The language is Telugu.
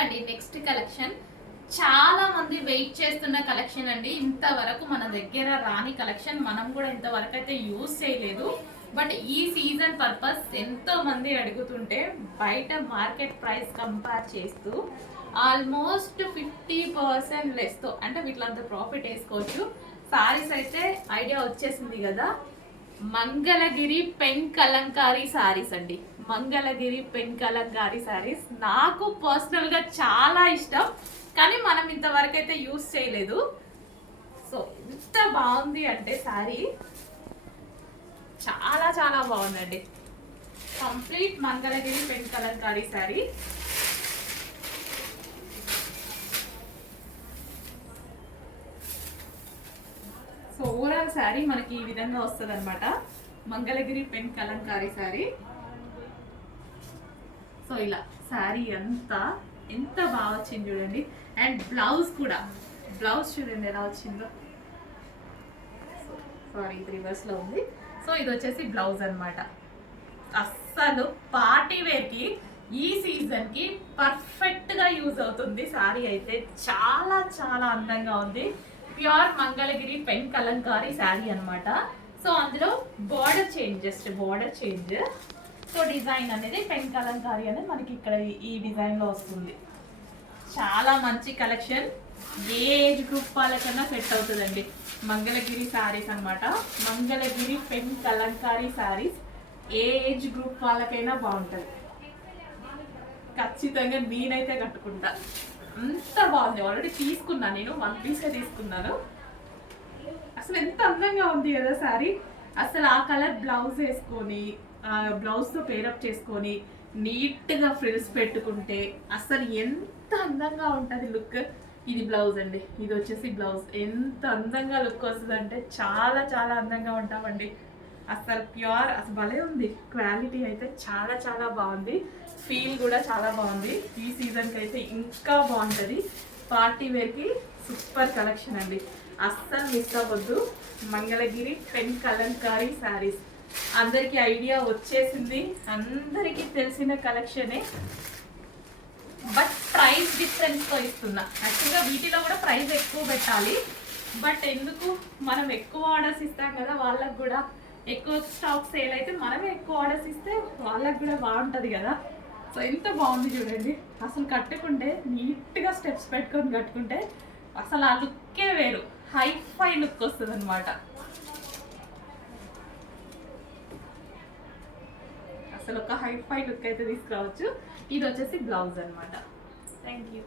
అండి నెక్స్ట్ కలెక్షన్ చాలా మంది వెయిట్ చేస్తున్న కలెక్షన్ అండి. ఇంతవరకు మన దగ్గర రాని కలెక్షన్, మనం కూడా ఇంతవరకు అయితే యూజ్ చేయలేదు. బట్ ఈ సీజన్ పర్పస్ ఎంతో మంది అడుగుతుంటే బయట మార్కెట్ ప్రైస్ కంపేర్ చేస్తూ ఆల్మోస్ట్ 50% లెస్తో అంటే వీటిలంతా ప్రాఫిట్ వేసుకోవచ్చు. సారీస్ అయితే ఐడియా వచ్చేసింది కదా, మంగళగిరి పెన్ కలంకారీ సారీస్ అండి. మంగళగిరి పెన్ కలంకారీ సారీస్ నాకు పర్సనల్గా చాలా ఇష్టం, కానీ మనం ఇంతవరకు అయితే యూజ్ చేయలేదు. సో ఎంత బాగుంది అంటే సారీ చాలా చాలా బాగుందండి. Complete Mangalagiri pen Kalamkari sorry. So overall sari మనకి ఈ విధంగా వస్తుంది అనమాట. మంగళగిరి పెన్ కలంకారీ శారీ. సో ఇలా శారీ అంతా ఎంత బాగా వచ్చింది చూడండి. అండ్ బ్లౌజ్ కూడా, బ్లౌజ్ చూడండి ఎలా వచ్చిందో. సారీ ఇది రివర్స్లో ఉంది. సో ఇది వచ్చేసి బ్లౌజ్ అనమాట. అస్సలు పార్టీ వేర్కి ఈ సీజన్కి పర్ఫెక్ట్గా యూజ్ అవుతుంది. శారీ అయితే చాలా చాలా అందంగా ఉంది. ప్యూర్ మంగళగిరి పెన్ కలంకారీ శారీ అనమాట. సో అందులో border change, just border change. So design అనేది పెన్ కలంకారీ అనేది మనకి ఇక్కడ ఈ డిజైన్లో వస్తుంది. చాలా మంచి కలెక్షన్, ఏ ఏజ్ గ్రూప్ వాళ్ళకన్నా సెట్ అవుతుందండి. మంగళగిరి శారీస్ అనమాట. మంగళగిరి పెన్ కలంకారీ శారీస్ ఏ ఏజ్ గ్రూప్ వాళ్ళకైనా బాగుంటుంది. ఖచ్చితంగా నేనైతే కట్టుకుంటా, అంత బాగుంది. ఆల్రెడీ తీసుకున్నాను, నేను 1 పీసే తీసుకున్నాను. అసలు ఎంత అందంగా ఉంది కదా శారీ. అసలు ఆ కలర్ బ్లౌజ్ వేసుకొని, బ్లౌజ్తో పేరప్ చేసుకొని నీట్గా ఫ్రిల్స్ పెట్టుకుంటే అసలు ఎంత అందంగా ఉంటుంది లుక్. ఇది బ్లౌజ్ అండి, ఇది వచ్చేసి బ్లౌజ్. ఎంత అందంగా లుక్ వస్తుంది అంటే చాలా చాలా అందంగా ఉంటామండి. అసలు ప్యూర్, అసలు భలే ఉంది. క్వాలిటీ అయితే చాలా చాలా బాగుంది. ఫీల్ కూడా చాలా బాగుంది. ఈ సీజన్కి అయితే ఇంకా బాగుంటుంది. పార్టీ వేర్కి సూపర్ కలెక్షన్ అండి, అస్సలు మిస్ అవ్వద్దు. మంగళగిరి పెన్ కలంకారీ శారీస్ అందరికీ ఐడియా వచ్చేసింది, అందరికీ తెలిసిన కలెక్షనే. బట్ ప్రైస్ డిఫరెన్స్తో ఇస్తున్నా. యాక్చువల్గా వీటిలో కూడా ప్రైస్ ఎక్కువ పెట్టాలి, బట్ ఎందుకు, మనం ఎక్కువ ఆర్డర్స్ ఇస్తాం కదా, వాళ్ళకు కూడా ఎక్కువ స్టాక్ సేల్ అయితే మనమే ఎక్కువ ఆర్డర్స్ ఇస్తే వాళ్ళకు కూడా బాగుంటుంది కదా. సో ఎంత బాగుంది చూడండి. అసలు కట్టుకుంటే నీట్గా స్టెప్స్ పెట్టుకొని కట్టుకుంటే అసలు ఆ లుక్కే వేరు, హైఫై లుక్ వస్తుంది అనమాట. అసలు ఒక హైఫై లుక్ అయితే తీసుకురావచ్చు. ఇది వచ్చేసి బ్లౌజ్ అనమాట. Thank you.